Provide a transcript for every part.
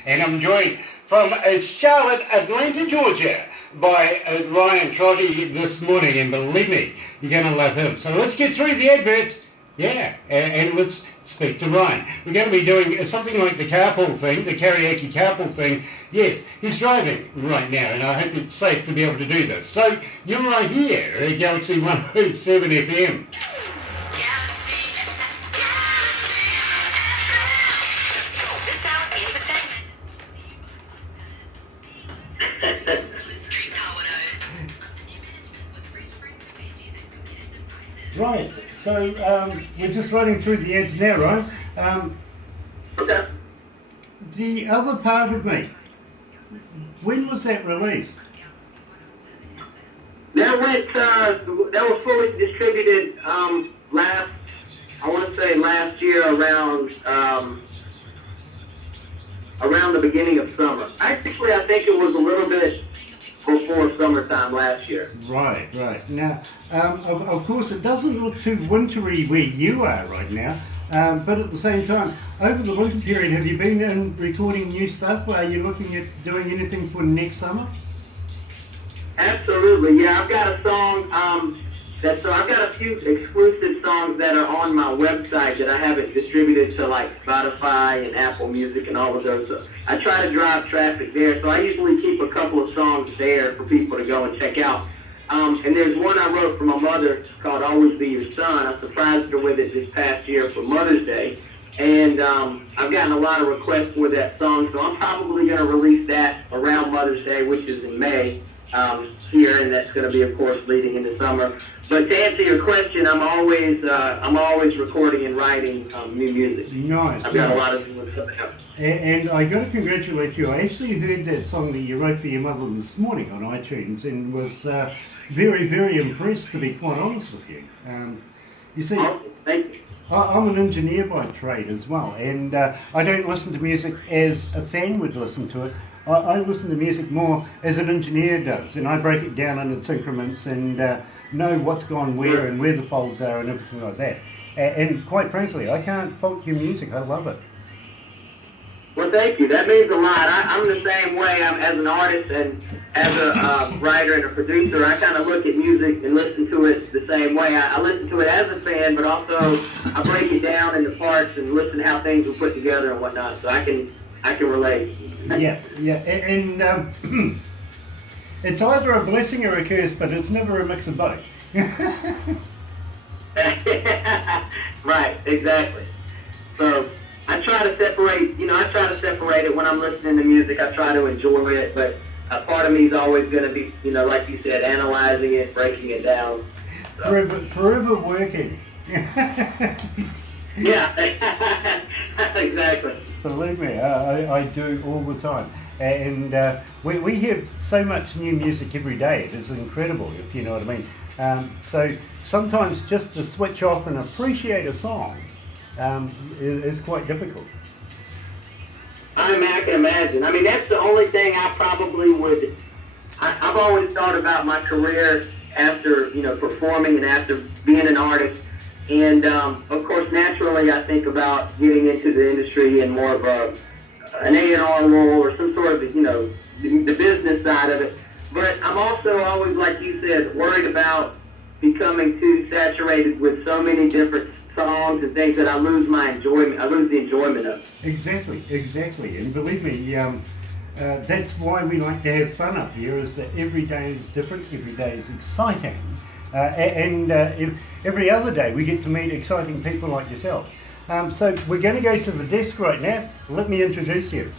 And I'm joined from Charlotte, Atlanta, Georgia, by Ryan Trotti this morning. And believe me, you're going to love him. So let's get through the adverts. Yeah, and let's speak to Ryan. We're going to be doing something like the carpool thing, the karaoke carpool thing. Yes, he's driving right now, and I hope it's safe to be able to do this. So you're right here at Galaxy 107 FM. Right, so we're just running through the ads now, right? Okay. The other part of me, when was that released? That was fully distributed last year around the beginning of summer. Actually, I think it was a little bit before summertime last year. Right. Now, of course, it doesn't look too wintry where you are right now, but at the same time, over the winter period, have you been in recording new stuff? Are you looking at doing anything for next summer? Absolutely, yeah. I've got a song I've got a few exclusive songs that are on my website that I haven't distributed to like Spotify and Apple Music and all of those. So I try to drive traffic there, so I usually keep a couple of songs there for people to go and check out. And there's one I wrote for my mother called Always Be Your Son. I surprised her with it this past year for Mother's Day. And I've gotten a lot of requests for that song, so I'm probably going to release that around Mother's Day, which is in May here, and that's going to be, of course, leading into summer. But to answer your question, I'm always recording and writing new music. Nice. I've got a lot of new ones coming up. And I got to congratulate you. I actually heard that song that you wrote for your mother this morning on iTunes and was very, very impressed, to be quite honest with you. You see, Thank you. I'm an engineer by trade as well, and I don't listen to music as a fan would listen to it. I listen to music more as an engineer does, and I break it down in its increments and know what's gone where and where the folds are and everything like that. And quite frankly, I can't fault your music. I love it. Well, thank you. That means a lot. I'm the same way. As an artist and as a writer and a producer, I kind of look at music and listen to it the same way. I listen to it as a fan, but also I break it down into parts and listen to how things were put together and whatnot. So I can relate. Yeah, and it's either a blessing or a curse, but it's never a mix of both. Right, exactly. So I try to separate it when I'm listening to music. I try to enjoy it, but a part of me is always going to be, like you said, analyzing it, breaking it down. So. Forever working. Yeah, exactly. Believe me, I do all the time. And we hear so much new music every day. It is incredible, if you know what I mean. So sometimes just to switch off and appreciate a song is quite difficult. I can imagine. I mean, that's the only thing I probably would... I've always thought about my career after, performing and after being an artist. And, of course, naturally, I think about getting into the industry and more of an A&R role or some sort of, the business side of it. But I'm also always, like you said, worried about becoming too saturated with so many different songs and things that I lose my enjoyment. I lose the enjoyment of it. Exactly. And believe me, that's why we like to have fun up here, is that every day is different, every day is exciting. And every other day we get to meet exciting people like yourself. So we're going to go to the desk right now. Let me introduce you.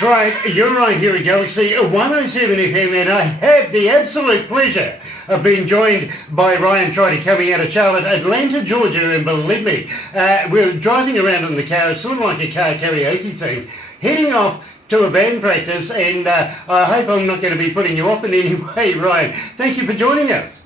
That's right, you're right here at Galaxy 107 FM, and I have the absolute pleasure of being joined by Ryan Trotti coming out of Charlotte, Atlanta, Georgia, and believe me, we're driving around in the car, sort of like a car karaoke thing, heading off to a band practice, and I hope I'm not going to be putting you off in any way, Ryan. Thank you for joining us.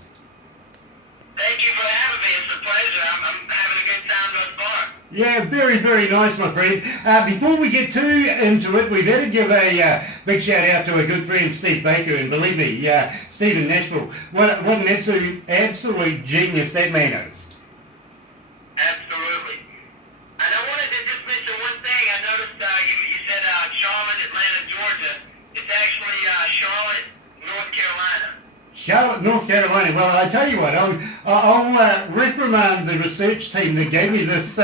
Thank you for having me. It's a pleasure. I'm having a good time thus far. Yeah, very, very nice, my friend. Before we get too into it, we better give a big shout out to a good friend, Steve Baker, and believe me, Steve in Nashville, what an absolute genius that man is. Absolutely. And I wanted to just mention one thing. I noticed you said Charlotte, Atlanta, Georgia. It's actually Charlotte, North Carolina. Charlotte, North Carolina. Well, I tell you what, I'll reprimand the research team that gave me this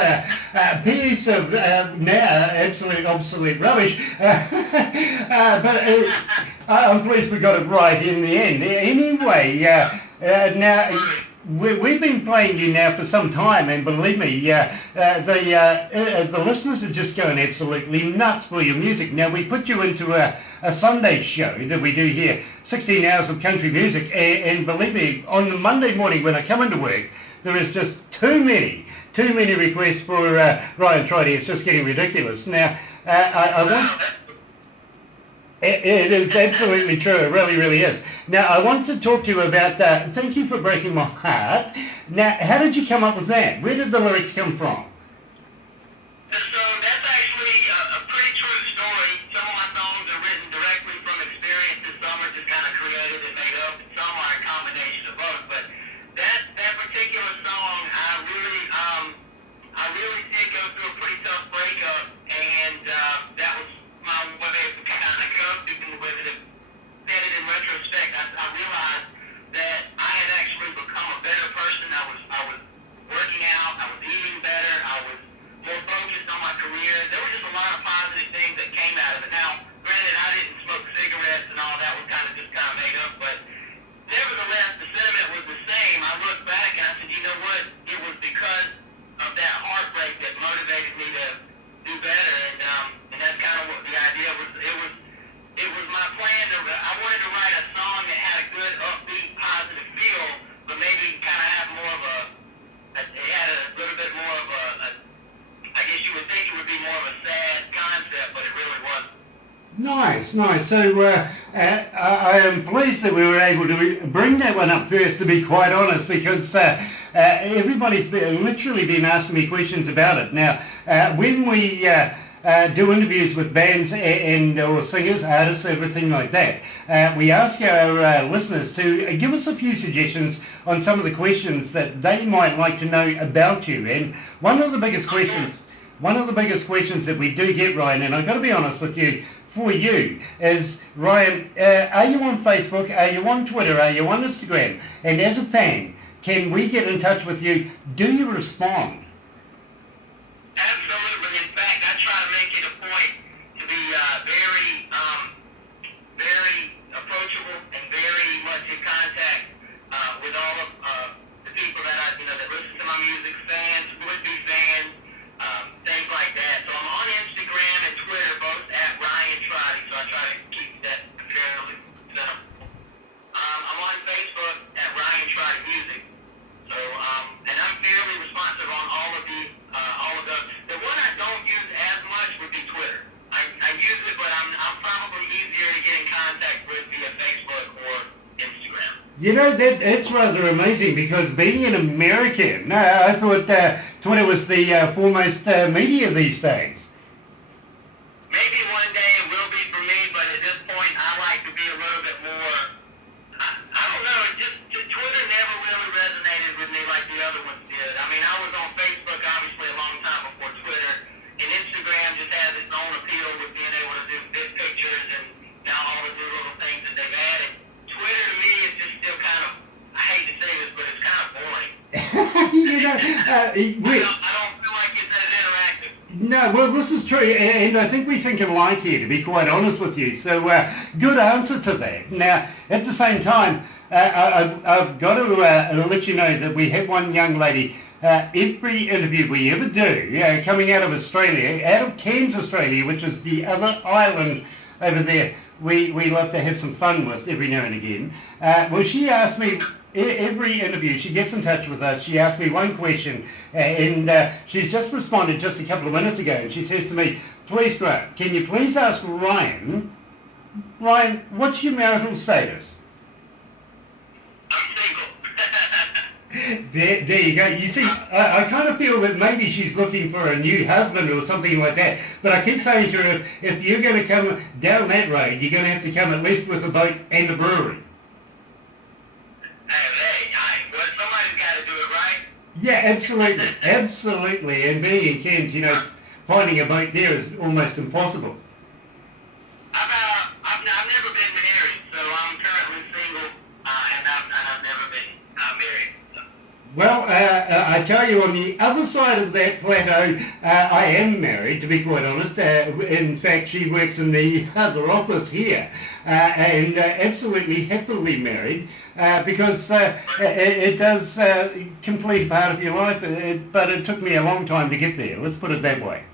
piece of now absolute obsolete rubbish. But I'm pleased we got it right in the end. Anyway, now we've been playing you now for some time, and believe me, the listeners are just going absolutely nuts for your music. Now, we put you into a Sunday show that we do here, 16 hours of country music, and believe me, on the Monday morning when I come into work, there is just too many requests for Ryan Trotti. It's just getting ridiculous. Now, I want... It is absolutely true. It really, really is. Now, I want to talk to you about, thank you for breaking my heart. Now, how did you come up with that? Where did the lyrics come from? So that's actually a pretty true story. Some of my songs are written directly from experiences. Some are just kind of created and made up, and some are a combination of both. But that particular song, I really did go through a pretty tough breakup, and that was my way to kind of cope with it. Said it in retrospect, I realized that I had actually become a better person. I was working out, I was eating better, I was more focused on my career. There were just a lot of positive things that came out of it. Now, granted, I didn't smoke cigarettes and all that was kind of made up, but nevertheless, the sentiment was the same. I looked back and I said, you know what? It was because of that heartbreak that motivated me to do better, and that's kind of what the idea was. It was my plan I wanted to write a song that had a good, upbeat, positive feel, but maybe kind of have more of it had a little bit more of I guess you would think it would be more of a sad concept, but it really wasn't. Nice. So I am pleased that we were able to bring that one up first, to be quite honest, because everybody's literally been asking me questions about it. Now, when we do interviews with bands or singers, artists, everything like that, we ask our listeners to give us a few suggestions on some of the questions that they might like to know about you. And one of the biggest questions that we do get, Ryan, and I've got to be honest with you, for you is, Ryan, are you on Facebook? Are you on Twitter? Are you on Instagram? And as a fan, can we get in touch with you? Do you respond? Absolutely. In fact, I try to make it a point to be very approachable and very much in contact with all of the people that that listen to my music, fans, would-be fans, things like that. So I'm on Instagram and Twitter, both at Ryan Trotti, so I try to keep that fairly simple. I'm on Facebook at Ryan Trotti Music. So, and I'm fairly responsive on all of those. The one I don't use as much would be Twitter. I use it, but I'm probably easier to get in contact with via Facebook or Instagram. You know, that's rather amazing, because being an American, I thought Twitter was the foremost media these days. Maybe one day it will be for me, but at this point I like to be a little bit more, I don't know, just Twitter never really resonated with me like the other ones did. I mean, I was on Facebook obviously a long time before Twitter, and Instagram just has its own appeal with being able to do big pictures and now all the new little things that they've added. Twitter to me is just still kind of, I hate to say this, but it's kind of boring. I don't feel like it's as interactive. No, well, this is true, and I think we think alike here, to be quite honest with you. So, good answer to that. Now, at the same time, I've got to let you know that we have one young lady, every interview we ever do, coming out of Australia, out of Cairns, Australia, which is the other island over there we love to have some fun with every now and again. Well, she asked me, every interview she gets in touch with us, she asked me one question, and she's just responded just a couple of minutes ago, and she says to me, please Grant, can you please ask Ryan, what's your marital status? I'm single. There you go. You see, I kind of feel that maybe she's looking for a new husband or something like that. But I keep saying to her, if you're going to come down that road, you're going to have to come at least with a boat and a brewery. Well, somebody's got to do it, right? Yeah, absolutely. Absolutely. And being in Kent, you know, finding a boat there is almost impossible. I've never been married, so I'm currently single, and I've never been married. So. Well, I tell you, on the other side of that plateau, I am married, to be quite honest. In fact, she works in the other office here, and absolutely happily married, because it does complete part of your life, but it took me a long time to get there. Let's put it that way.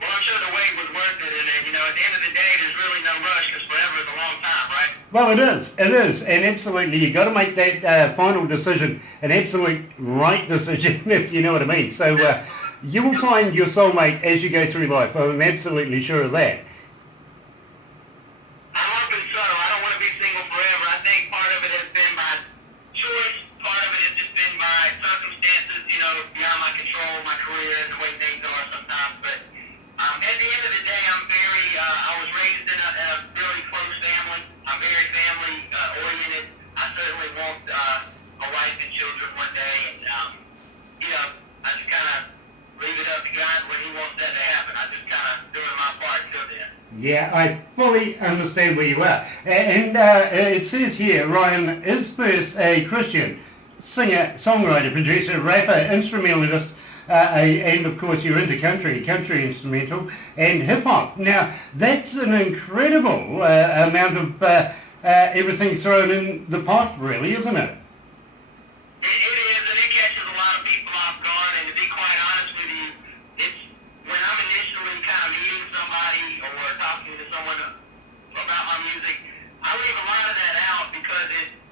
Well, I'm sure the wait was worth it, and you know, at the end of the day, there's really no rush, because forever is a long time, right? Well, it is, and absolutely, you've got to make that final decision, an absolute right decision, if you know what I mean. So you will find your soulmate as you go through life. I'm absolutely sure of that. I'm hoping so. I don't want to be single forever. I think part of it has been my choice, part of it has just been my circumstances, you know, beyond my control, my career, and the way things are sometimes, but at the end of the day, I'm very, I was raised in a really close family. I'm very family oriented. I certainly want a wife and children one day, and, you know, I just kind of leave it up to God when He wants that to happen. I just kind of doing my part till then. Yeah, I fully understand where you are. And it says here, Ryan is first a Christian singer, songwriter, producer, rapper, instrumentalist, and of course you're into country instrumental, and hip-hop. Now, that's an incredible amount of everything thrown in the pot, really, isn't it? It is, and it catches a lot of people off guard, and to be quite honest with you, it's when I'm initially kind of meeting somebody or talking to someone about my music, I leave a lot of that out because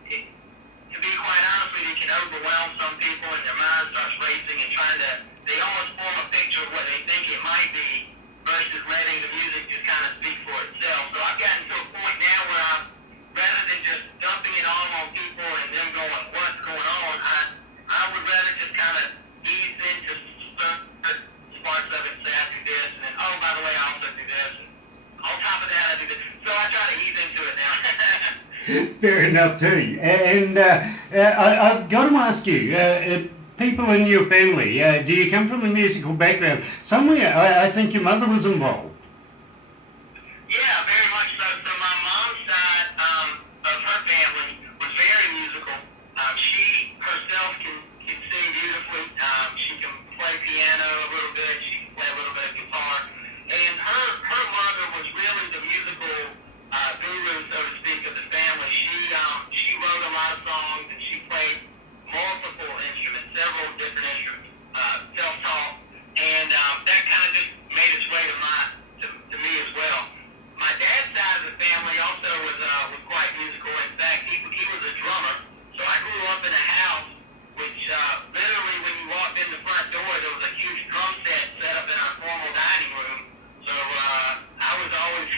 to be quite honest with you, it can overwhelm some people and their mind starts racing and they almost form a picture of what they think it might be versus letting the music just kind of speak for itself. So I've gotten to a point now where rather than just dumping it all on people and them going, what's going on, I would rather just kind of ease into certain parts of it and say I do this, and then, oh, by the way, I also do this, and on top of that, I do this. So I try to ease into it now. Fair enough too. And I've got to ask you, people in your family, do you come from a musical background? Somewhere, I think your mother was involved. Yeah, very much so. So my mom's side of her family was very musical. She herself can sing beautifully. She can play piano a little bit. She can play a little bit of guitar. And her mother was really the musical guru, so to speak, of the family. She wrote a lot of songs, and she played multiple instruments, several different instruments, self-taught, and that kind of just made its way to me as well. My dad's side of the family also was quite musical. In fact, he was a drummer, so I grew up in a house which literally when you walked in the front door, there was a huge drum set up in our formal dining room. So I was always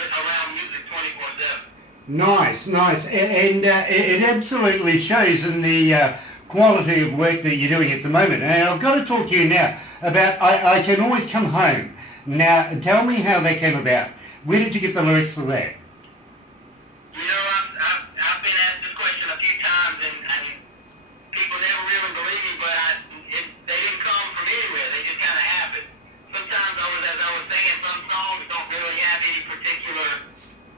around music 24/7. Nice. And it absolutely shows in the quality of work that you're doing at the moment. And I've got to talk to you now about I Can Always Come Home. Now, tell me how that came about. Where did you get the lyrics for that? You know, I've been asked this question a few times, and people never really believe me, but they didn't come from anywhere. They just kind of happened. Sometimes, as I was saying, some songs don't really have any particular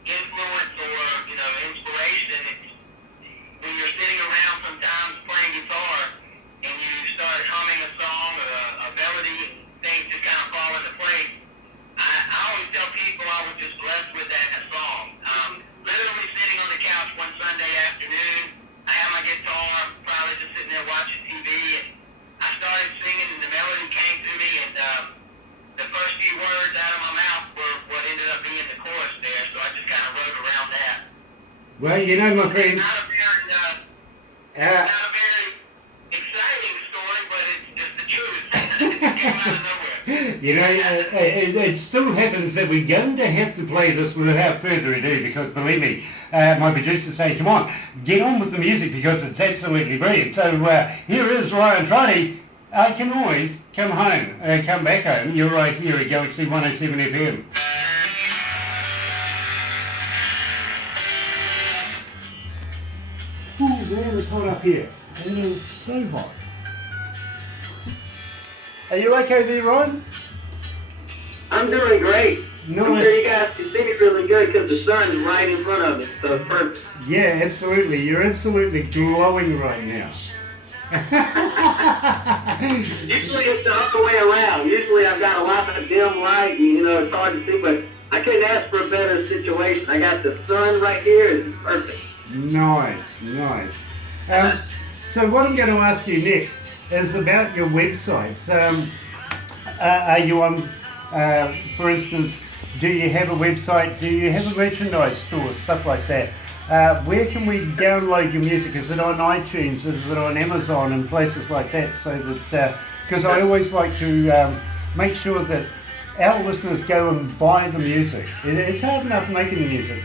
influence or, you know, inspiration. It's when you're sitting around sometimes playing guitar and you start humming a song or a melody, things just kind of fall into place. I always tell people I was just blessed with that song. Literally sitting on the Well, you know, my friend. Not a very exciting story, but it's just the truth. It came out of nowhere. You know, it still happens that we're going to have to play this without further ado because, believe me, my producers say, come on, get on with the music because it's absolutely brilliant. So here is Ryan Trotti. I can always come home, come back home. You're right here at Galaxy 107 FM. Oh man, it's hot up here. It is so hot. Are you okay there, Ryan? I'm doing great. Nice. I'm sure you guys can see me really good because the sun is right in front of me, so it's perfect. Yeah, absolutely. You're absolutely glowing right now. Usually it's the other way around. Usually I've got a lot of dim light and, it's hard to see, but I couldn't ask for a better situation. I got the sun right here. It's perfect. Nice. So what I'm going to ask you next is about your websites. Are you on, for instance, do you have a website? Do you have a merchandise store? Stuff like that. Where can we download your music? Is it on iTunes? Is it on Amazon and places like that? So that, because I always like to make sure that our listeners go and buy the music. It's hard enough making the music.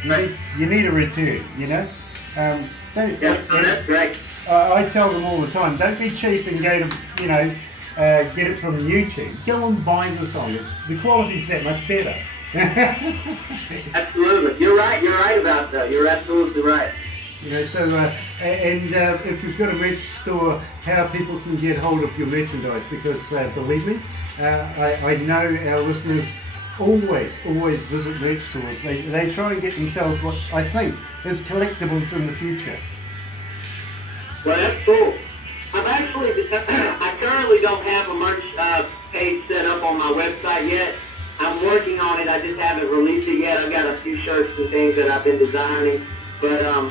You need a return, you know? That's great. I tell them all the time, don't be cheap and go to, get it from YouTube. Go and buy the song. The quality's that much better. Absolutely. You're right about that. You're absolutely right. So if you've got a merch store, how people can get hold of your merchandise, because believe me, I know our listeners always visit merch stores. They try and get themselves what I think is collectibles in the future. Well, that's cool. I currently don't have a merch page set up on my website yet. I'm working on it. I just haven't released it yet. I've got a few shirts and things that I've been designing, but I'll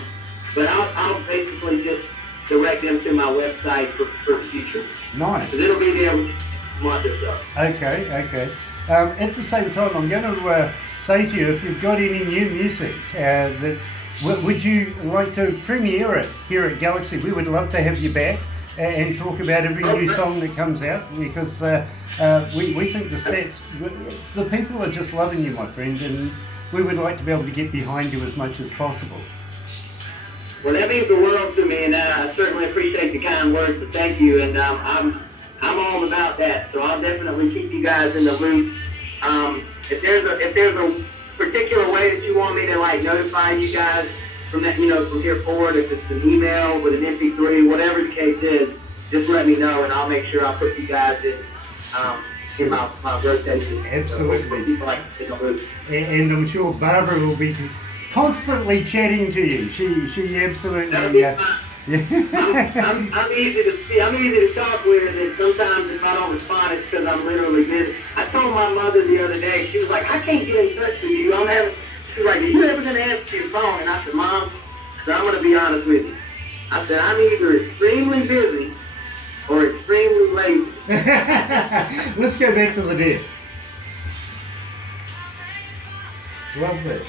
basically just direct them to my website for the future. Nice. Because it'll be there within a month or so. Okay. At the same time, I'm going to say to you, if you've got any new music that would you like to premiere it here at Galaxy? We would love to have you back and talk about every new song that comes out, because we think the stats, the people are just loving you, my friend, and we would like to be able to get behind you as much as possible. Well, that means the world to me, and I certainly appreciate the kind words, but thank you, and I'm all about that, so I'll definitely keep you guys in the loop. If there's a particular way that you want me to notify you guys from that, from here forward, if it's an email with an MP3, whatever the case is, just let me know, and I'll make sure I put you guys in my rotation. Absolutely. And I'm sure Barbara will be constantly chatting to you. She absolutely. I'm easy to talk with, and sometimes if I don't respond, it's because I'm literally busy. I told my mother the other day, she was like, I can't get in touch with you. She was like, are you ever going to answer your phone? And I said, Mom, I'm going to be honest with you. I said, I'm either extremely busy or extremely lazy. Let's go back to the desk. Love that.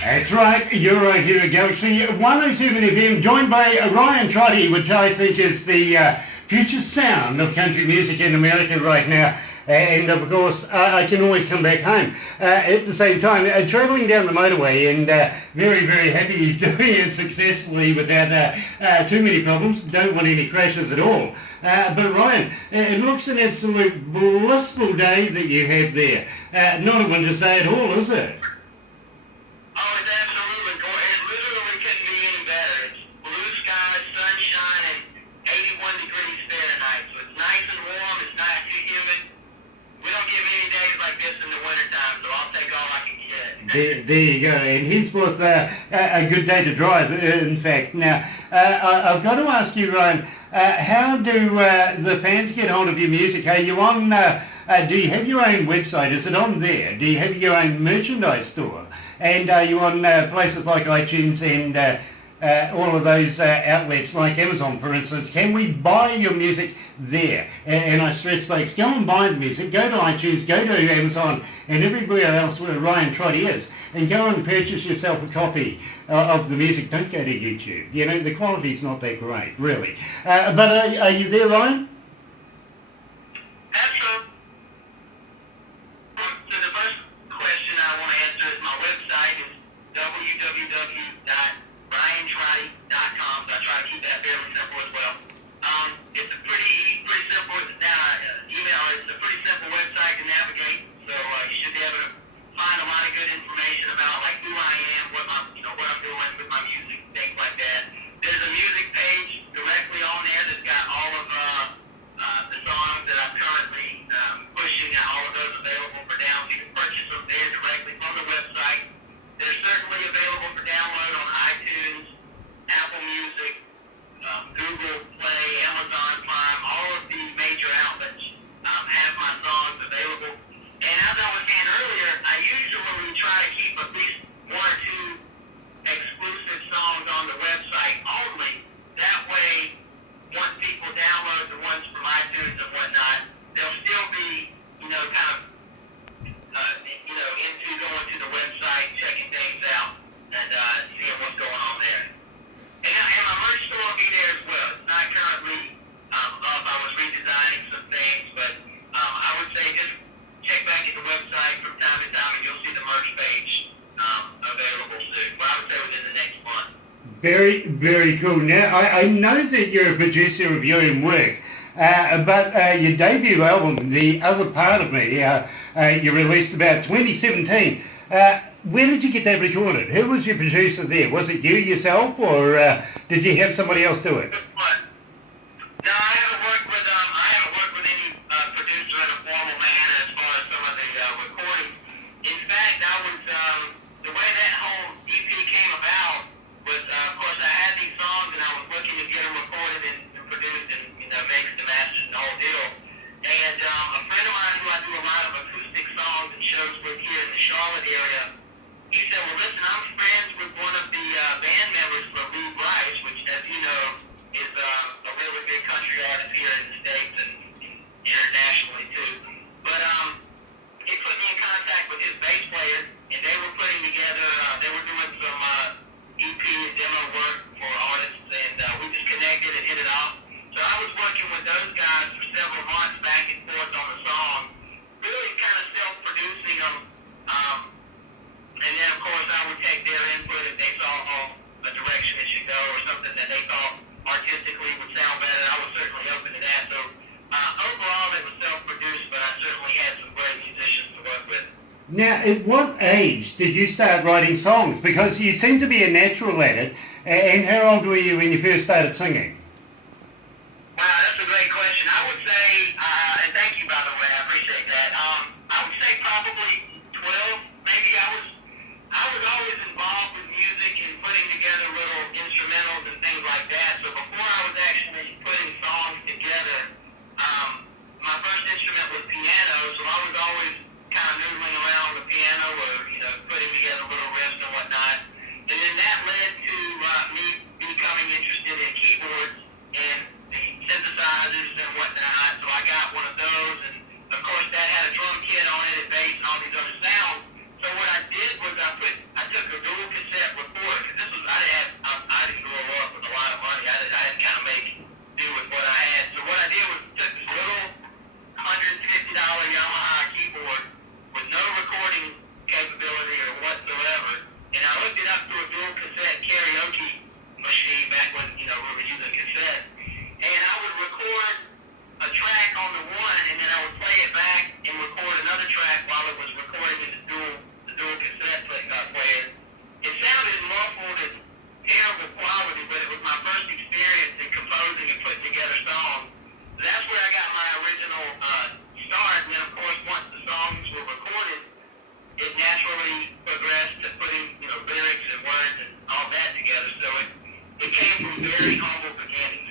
That's right, you're right here at Galaxy 107 FM, joined by Ryan Trotti, which I think is the future sound of country music in America right now. and of course I can always come back home. At the same time, travelling down the motorway, and very, very happy he's doing it successfully without too many problems. Don't want any crashes at all. But Ryan, it looks an absolute blissful day that you have there. Not a winter's day at all, is it? Oh, it's absolutely gorgeous. It literally couldn't be any better. It's blue skies, sunshine, and 81 degrees Fahrenheit. So it's nice and warm. It's not too humid. We don't get many days like this in the wintertime, so I'll take all I can get. There you go. And henceforth, a good day to drive, in fact. Now, I've got to ask you, Ryan, how do the fans get hold of your music? Are you on, do you have your own website? Is it on there? Do you have your own merchandise store? And are you on places like iTunes and all of those outlets like Amazon, for instance? Can we buy your music there? And I stress, folks, go and buy the music. Go to iTunes, go to Amazon, and everywhere else where Ryan Trotti is, and go and purchase yourself a copy of the music. Don't go to YouTube. You know, the quality's not that great, really. But are you there, Ryan? Absolutely. So the first question I want to answer is my website is www.ryantrotti.com. So I try to keep that fairly simple as well. It's a pretty simple email. It's a pretty simple website to navigate. So you should be able to find a lot of good information about like who I am, what I'm doing with my music, things like that. There's a music page directly on there that's got all of the songs that I'm currently pushing, and all of those available for download. You can purchase them there directly from the website. They're certainly available for download on iTunes, Apple Music, Google Play, Amazon Prime. All of the major outlets have my songs available. And as I was saying earlier, I usually try to keep at least one or two exclusive songs on the website only. That way, once people download the ones from iTunes and whatnot, they'll still be, kind of, into going to the website, checking things out, and seeing what's going on there. And my merch store will be there as well. It's not currently up. I was redesigning some things, but I would say just check back at the website from time to time, and you'll see the merch page available soon. Well, I would say within the next month. Very, very cool. Now, I know that you're a producer of your own work, but your debut album, The Other Part of Me, you released about 2017. Where did you get that recorded? Who was your producer there? Was it you yourself, or did you have somebody else do it? No, I haven't worked with any producer in a formal manner as far as some of the recording. In fact, the way that whole EP came about was, of course, I had these songs and I was looking to get them recorded and produced and, mixed and mastered and the whole deal. And a friend of mine who I do a lot of acoustic songs and shows with here in the Charlotte area, he said, well, listen, I'm friends with one of the band members for Lou Bryce, which, as you know, is a really big country artist here in the States and internationally, too. But he put me in contact with his bass player, and they were putting together, they were doing some EP and demo work for artists, and we just connected and hit it off. So I was working with those guys for several months back and forth on the song, really kind of self-producing them. And then, of course, I would take their input if they saw a direction it should go or something that they thought artistically would sound better. I was certainly open to that. So overall, it was self-produced, but I certainly had some great musicians to work with. Now, at what age did you start writing songs? Because you seem to be a natural at it. And how old were you when you first started singing? Wow, that's a great question. I would say, and thank you, by the way, I appreciate that. I would say probably 12, maybe. I was always involved with music and putting together little instrumentals and things like that. So before I was actually putting songs together, my first instrument was piano, so I was always kind of noodling around on the piano or, putting together little riffs and whatnot. And then that led to me becoming interested in keyboards and the synthesizers and whatnot. So I got one of those, and of course that had a drum kit on it and bass and all these other sounds. So what I did was I took a dual cassette recorder, because this was, I didn't grow up with a lot of money. I had to kind of make do with what I had. So what I did was took this little $150 yard It came from very humble beginnings.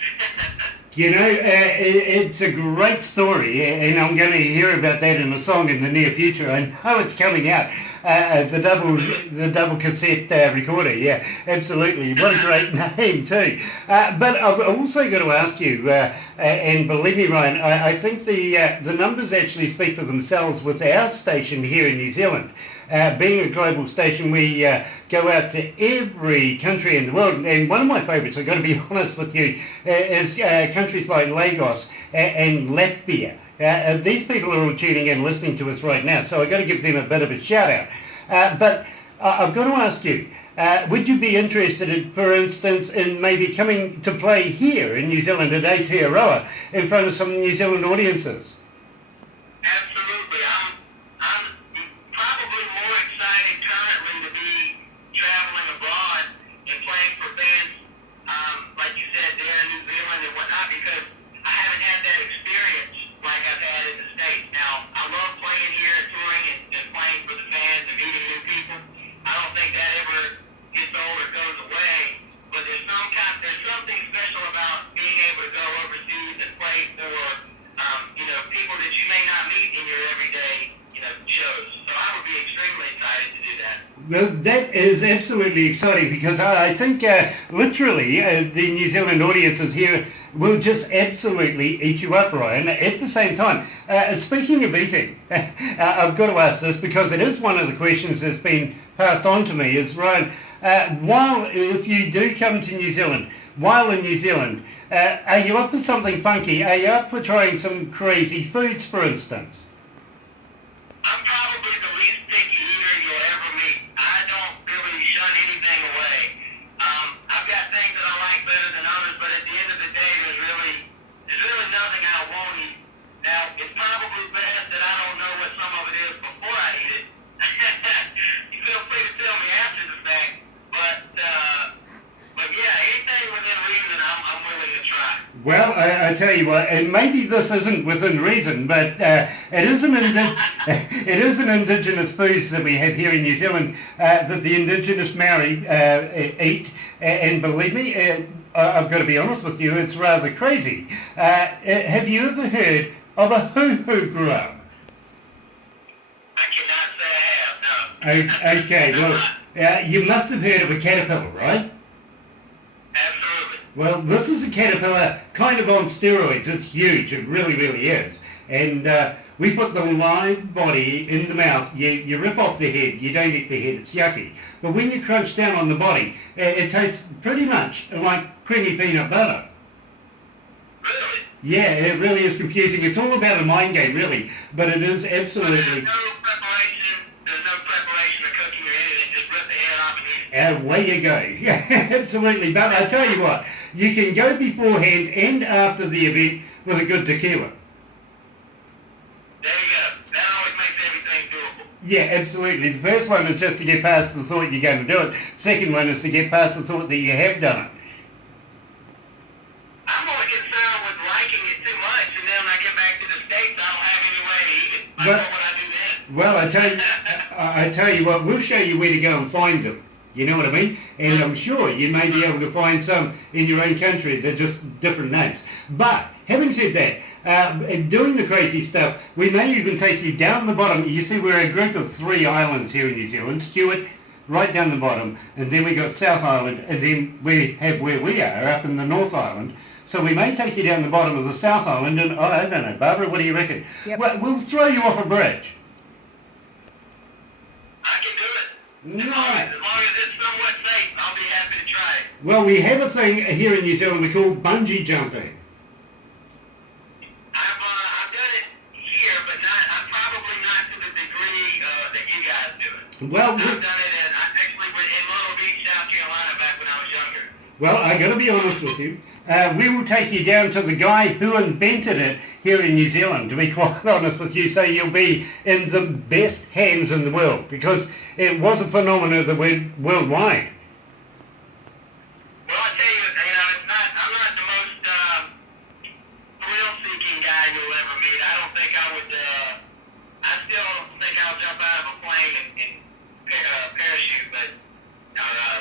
You know, it's a great story, and I'm going to hear about that in a song in the near future. I know it's coming out. The double cassette recorder, yeah, absolutely. What a great name too. But I've also got to ask you, and believe me, Ryan, I think the numbers actually speak for themselves with our station here in New Zealand. Being a global station, we go out to every country in the world, and one of my favourites, I've got to be honest with you, is countries like Lagos and Latvia. These people are all tuning in, listening to us right now, so I've got to give them a bit of a shout out. But I've got to ask you, would you be interested, in, for instance, in maybe coming to play here in New Zealand at Aotearoa in front of some New Zealand audiences? Absolutely. I'm probably more excited currently to be traveling abroad and playing for bands, like you said, there in New Zealand and whatnot, because I haven't had that experience like I've had in the States. Now, I love playing here and touring and playing for the fans and meeting new people. I don't think that ever gets old or goes away, but there's something special about being able to go overseas and play for people that you may not meet in your everyday, shows. So I would be extremely excited to do that. Well, that is absolutely exciting because I think literally the New Zealand audiences here will just absolutely eat you up, Ryan. At the same time, speaking of eating, I've got to ask this because it is one of the questions that's been passed on to me is, Ryan, if you do come to New Zealand, while in New Zealand, are you up for something funky? Are you up for trying some crazy foods, for instance? I'm probably the least picky eater you'll ever meet. I don't really shun anything away. I've got things that I like better than others, but at the end of the day, there's really nothing I won't eat. Now, it's probably best that I don't know what some of it is before I eat it. You feel free to tell me after the fact, but yeah, anything within reason, I'm willing to try. Well, I tell you what, and maybe this isn't within reason, but it is an indigenous foods that we have here in New Zealand that the indigenous Maori eat, and believe me, I've got to be honest with you, it's rather crazy. Have you ever heard of a hoo-hoo grub? I cannot say I have, no. Okay, well, you must have heard of a caterpillar, right? Absolutely. Well, this is a caterpillar kind of on steroids. It's huge. It really, really is. And we put the live body in the mouth. You rip off the head. You don't eat the head. It's yucky. But when you crunch down on the body, it tastes pretty much like creamy peanut butter. Really? Yeah, it really is confusing. It's all about a mind game, really. But it is absolutely... There's no preparation or cooking or anything. Just rip the head off and eat it. Away you go. Yeah, absolutely. But I tell you what, you can go beforehand and after the event with a good tequila. There you go. That always makes everything doable. Yeah, absolutely. The first one is just to get past the thought you're going to do it. Second one is to get past the thought that you have done it. I'm only concerned with liking it too much, and then when I get back to the States, I don't have any way to eat it. What would I do then? Well, I tell you what, we'll show you where to go and find them. You know what I mean? And I'm sure you may be able to find some in your own country. They're just different names. But having said that, doing the crazy stuff, we may even take you down the bottom. You see, we're a group of 3 islands here in New Zealand. Stewart, right down the bottom, and then we got South Island, and then we have where we are, up in the North Island. So we may take you down the bottom of the South Island, and I don't know, Barbara, what do you reckon? Yep. We'll throw you off a bridge. I can do it. No. As long as it's somewhat safe, I'll be happy to try it. Well, we have a thing here in New Zealand we call bungee jumping. I've done it here, but I'm probably not to the degree that you guys do it. Well, I've done it, and I actually went in Myrtle Beach, South Carolina, back when I was younger. well, I got to be honest with you. We will take you down to the guy who invented it here in New Zealand, to be quite honest with you, so you'll be in the best hands in the world, because it was a phenomenon that went worldwide. Well, I tell you, I'm not the most thrill-seeking guy you'll ever meet. I don't think I would, I still don't think I'll jump out of a plane and parachute, or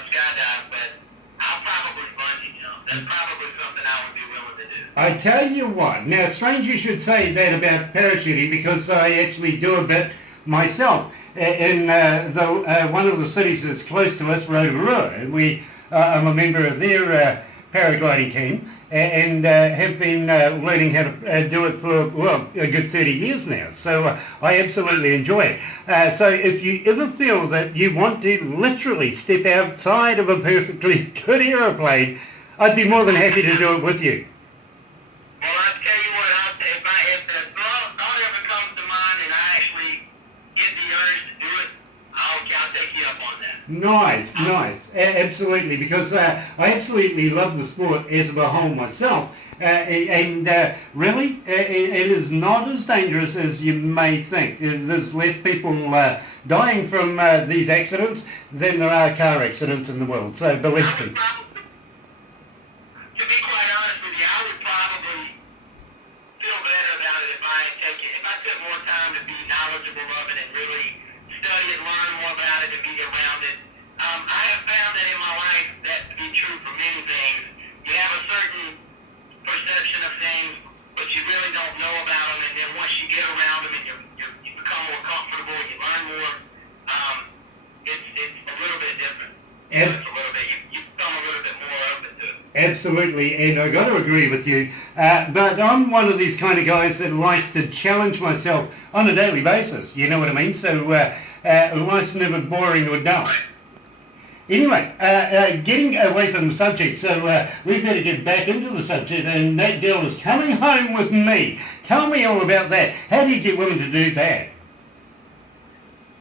skydive, but I'll probably bungee that's probably something I would be willing to do. I tell you what, now strange you should say that about parachuting because I actually do a bit myself. In one of the cities that's close to us, Rotorua, I'm a member of their paragliding team and have been learning how to do it for, well, a good 30 years now. So I absolutely enjoy it. So if you ever feel that you want to literally step outside of a perfectly good aeroplane, I'd be more than happy to do it with you. Well, I'll tell you what, if the thought ever comes to mind and I actually get the urge to do it, I'll take you up on that. Nice. Absolutely, because I absolutely love the sport as a whole myself. And really, it is not as dangerous as you may think. There's less people dying from these accidents than there are car accidents in the world, so believe me. To be quite honest with you, I would probably feel better about it if I took more time to be knowledgeable of it and really study it, learn more about it, and be around it. I have found that in my life that to be true for many things. You have a certain perception of things, but you really don't know about them, and then once you get around them and you become more comfortable, you learn more, it's a little bit different. It's a little bit, you become a little bit more open to it. Absolutely, and I got to agree with you. But I'm one of these kind of guys that likes to challenge myself on a daily basis. You know what I mean? So life's never boring or dull. Anyway, getting away from the subject, so we better get back into the subject, and that girl is coming home with me. Tell me all about that. How do you get women to do that?